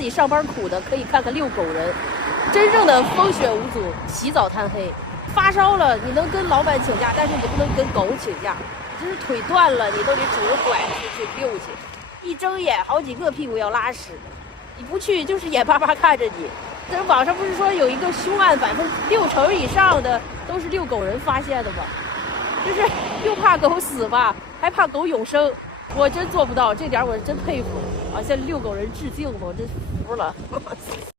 自己上班苦的，可以看看遛狗人，真正的风雪无阻，起早贪黑。发烧了，你能跟老板请假，但是你不能跟狗请假。就是腿断了，你都得拄着拐去遛去。一睁眼，好几个屁股要拉屎，你不去就是眼巴巴看着你。这网上不是说有一个凶案，60%以上的都是遛狗人发现的吗？就是又怕狗死吧，还怕狗永生。我真做不到，这点我真佩服啊！向遛狗人致敬吧，我真服了。